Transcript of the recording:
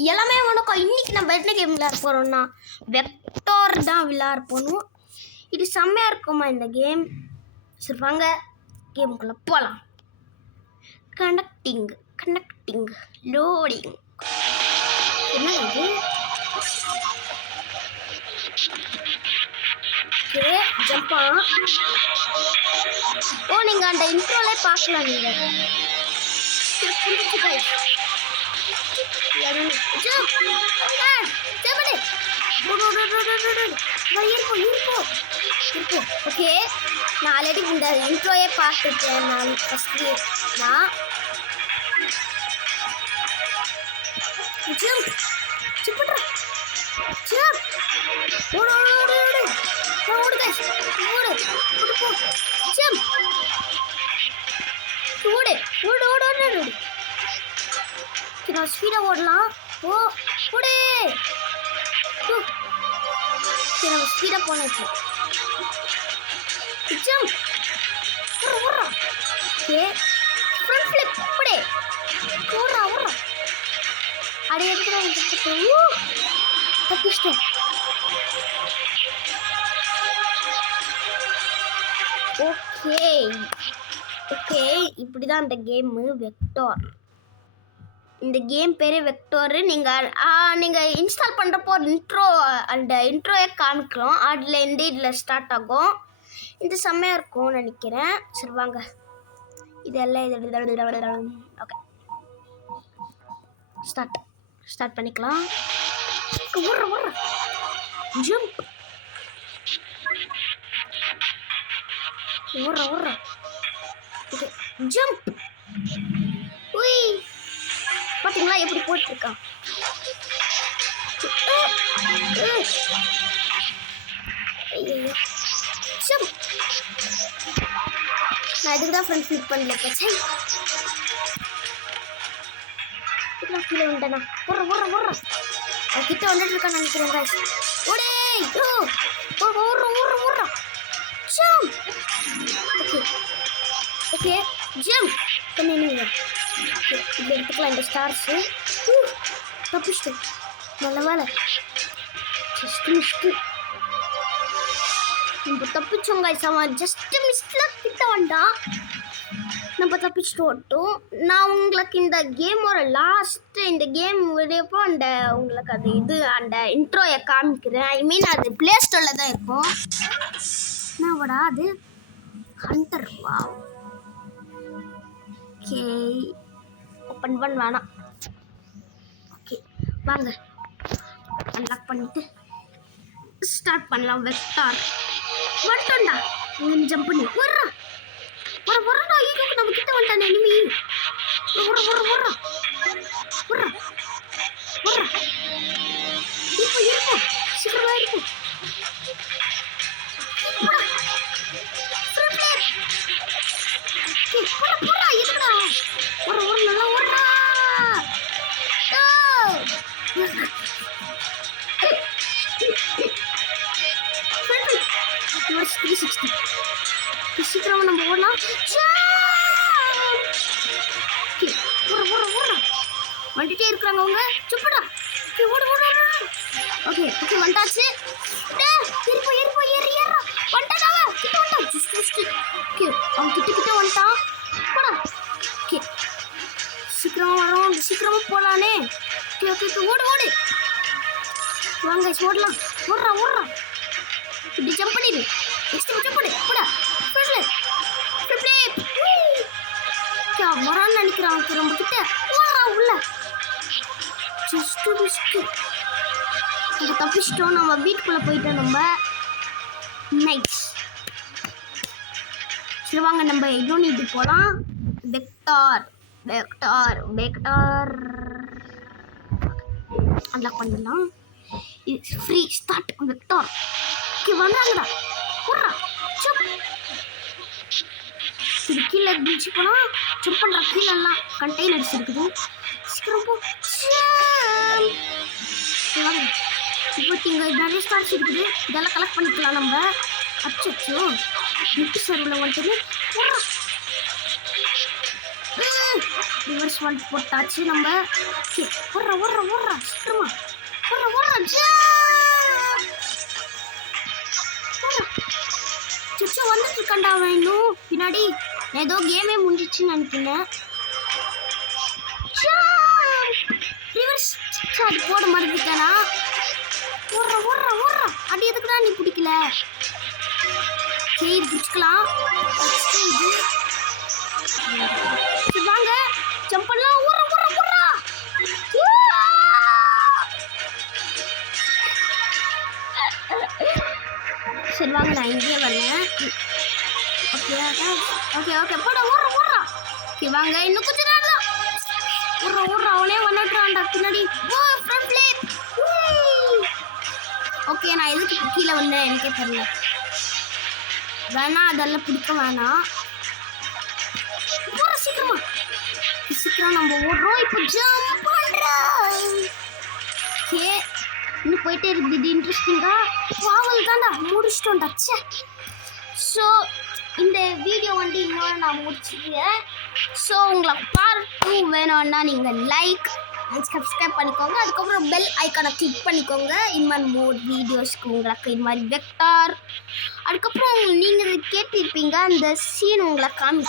எல்லாமே வணக்கம். இன்னைக்கு நம்ம என்ன கேம் விளையாட போகிறோம்னா வெக்டார் தான் விளையாட போகணும். இது செம்மையாக இருக்குமா இந்த கேம்? சரி வாங்க கேமுக்குள்ளே போகலாம். Connecting loading. என்ன இது? ஓகே ஜம்பா. ஓ நீங்கள் அந்த இன்ட்ரோலே பார்க்கலாம். நீங்கள் ஓகே நான் ஆல்ரெடி இந்த இன்ட்ரோயே பார்த்துட்டேன். நான் ஃபஸ்ட்டு நான் நான் ஸ்பீடாக ஓடலாம். ஓ ஓடே சரி நம்ம ஸ்பீடாக போனோம். ஓகே ஃப்ரண்ட் ஃபிளிப் ஓடே ஓடுறா அடி எடுத்து தப்பிச்சிட்டேன். ஓகே ஓகே இப்படி தான் இந்த கேமு வெக்டார். இந்த கேம் பேர் வெக்டார். நீங்கள் இன்ஸ்டால் பண்ணுறப்போ அந்த இன்ட்ரோயை காமிக்கிறோம். அதுலேருந்து இதில் ஸ்டார்ட் ஆகும். இது செம்மையாக இருக்கும்னு நினைக்கிறேன். சரி வாங்க இதெல்லாம் இது ஓகே ஸ்டார்ட் பண்ணிக்கலாம். ஜம்ப் ஓடுறா ஓகே ஜம்ப். உய் பார்த்தீங்களா எப்படி போட்டிருக்கான்? நான் இதுக்கு தான் ஃப்ரெண்ட் ஃபிளிப் பண்ணல. பச்சை கீழே உண்டண்ணா ஓடுற கிட்ட வந்துட்டு இருக்கான்னு நினைக்கிறேன். காய்ச்சி ஓடே ஓடுற ஜம்ப். ஓகே ஓகே ஜம்ப் பண்ணிடுங்க. இப்படி எடுத்துக்கலாம் இந்த ஸ்டார்ஸு. தப்பிச்சிட்டு நல்ல வேலை ஜஸ்ட் நம்ம தப்பிச்சோங்க. ஜஸ்ட் மிஸ்டில் கிட்ட வந்தால் நம்ம தப்பிச்சுட்டு ஓட்டோம். நான் உங்களுக்கு இந்த கேமோட லாஸ்ட்டு இந்த கேம் விடையப்போ உங்களுக்கு அந்த இன்ட்ரோயை காமிக்கிறேன். ஐ மீன் அது ப்ளே ஸ்டோரில் தான் இருக்கும். என்னடா அது ஹண்டர். வா ஓகே ஓப்பன் பண்ண வேணாம். ஓகே வாங்க அன்லாக் பண்ணிட்டு ஸ்டார்ட் பண்ணலாம். வெக்டார் வந்துட்டோம்டா. இங்கே ஜம்ப் பண்ணி வர்றா ஐயோ நம்ம கிட்ட வந்துட்டானே எனிமி. வர்றா இருக்கும் சீக்கிரமா இருக்கும். நல்லா ஓடுறா. 360 சீக்கிரமா நம்ம ஓடலாம். வந்துட்டே இருக்கிறாங்க அவங்க. சுப்படா ஓடு ஓகே ஓகே வந்தாச்சு. ஏறா வந்துட்டான். ஓகே அவன் கிட்ட வந்துட்டான். போடா ஓகே சீக்கிரமா வரோம். சீக்கிரமா போகலானே. ஓகே ஓடு வாங்க ஓடலாம். ஓடுறா இப்படி ஜம்ப் பண்ணிடு. நெக்ஸ்ட் ஜம்ப் பண்ணு போடா. வரான்னு நினைக்கிறான். நம்ம கிட்ட உள்ள நம்ம தப்பிச்சிட்டோம். நம்ம வீட்டுக்குள்ளே போயிட்டோம். நம்ம நைஸ். சரி வாங்க நம்ம இன்னொன்று இது போகலாம். வெக்டார் அன்லாக் பண்ணிடலாம். இது ஃப்ரீ ஸ்டார்ட் வெக்டார். ஓகே வந்தாங்கடா போடுறா. இது கீழே குதிச்சு போனால் ஜம்ப் பண்ணுற கீழெல்லாம் கண்டெய்னர்ஸ் இருக்குது. சீக்கிரம் போ. இப்போ இங்கே நிறைய ஸ்டார்ஸ் இருக்குது. இதெல்லாம் கலெக்ட் பண்ணிக்கலாம் நம்ம. அச்சோ நெட்டு சர்வில் வந்துட்டு ரிவர்ஸ் வால்ட் போட்டாச்சு நம்ம. ஓடுறா சீக்கிரமா ஓடுறா சுச்சு வந்துட்டு இருக்காண்டா அவன் இன்னும் பின்னாடி. ஏதோ கேமே முடிஞ்சிச்சுன்னு நினைக்கிறேன். ரிவர்ஸ் அது போட மறந்துட்டானா. ஓடுறா அடி எதுக்குடா நீ பிடிக்கல. சரி பிடிச்சிக்கலாம். வாங்க ஜம்ப் பண்ணலாம். ஓடுறா சரி வாங்க நான் இங்கேயே வரேன். ஓகே போட ஓடுறா. ஓகே வாங்க இன்னும் கொஞ்சம் நேரம் தான். ஓடுறா அவனே வந்துடுறான்டா பின்னாடி. ஓகே நான் எதுக்கு கீழே வந்தேன் எனக்கே தெரியல. வேணாம் அதெல்லாம் பிடிக்க வேணாம். சீக்கிரம் நம்ம ஓடுறோம். இப்போ ஜம்ப் பண்றோம். ஓகே இன்னும் போயிட்டே இருக்குது. இது இன்ட்ரெஸ்டிங்கா வாவல் தான்டா முடிச்சிட்டோம்டா. ஸோ இந்த வீடியோ இன்னொரு நான் முடிச்சுக்கிறேன். ஸோ உங்களுக்கு பார்ட் 2 வேணும்னா நீங்கள் லைக் அண்ட் சப்ஸ்கிரைப் பண்ணிக்கோங்க. அதுக்கப்புறம் பெல் ஐக்கானை கிளிக் பண்ணிக்கோங்க. இந்த மாதிரி மோர் வீடியோஸ்க்கு உங்களுக்கு இது மாதிரி வெக்டார். அதுக்கப்புறம் நீங்கள் கேட்டிருப்பீங்க அந்த சீன் உங்களை காமி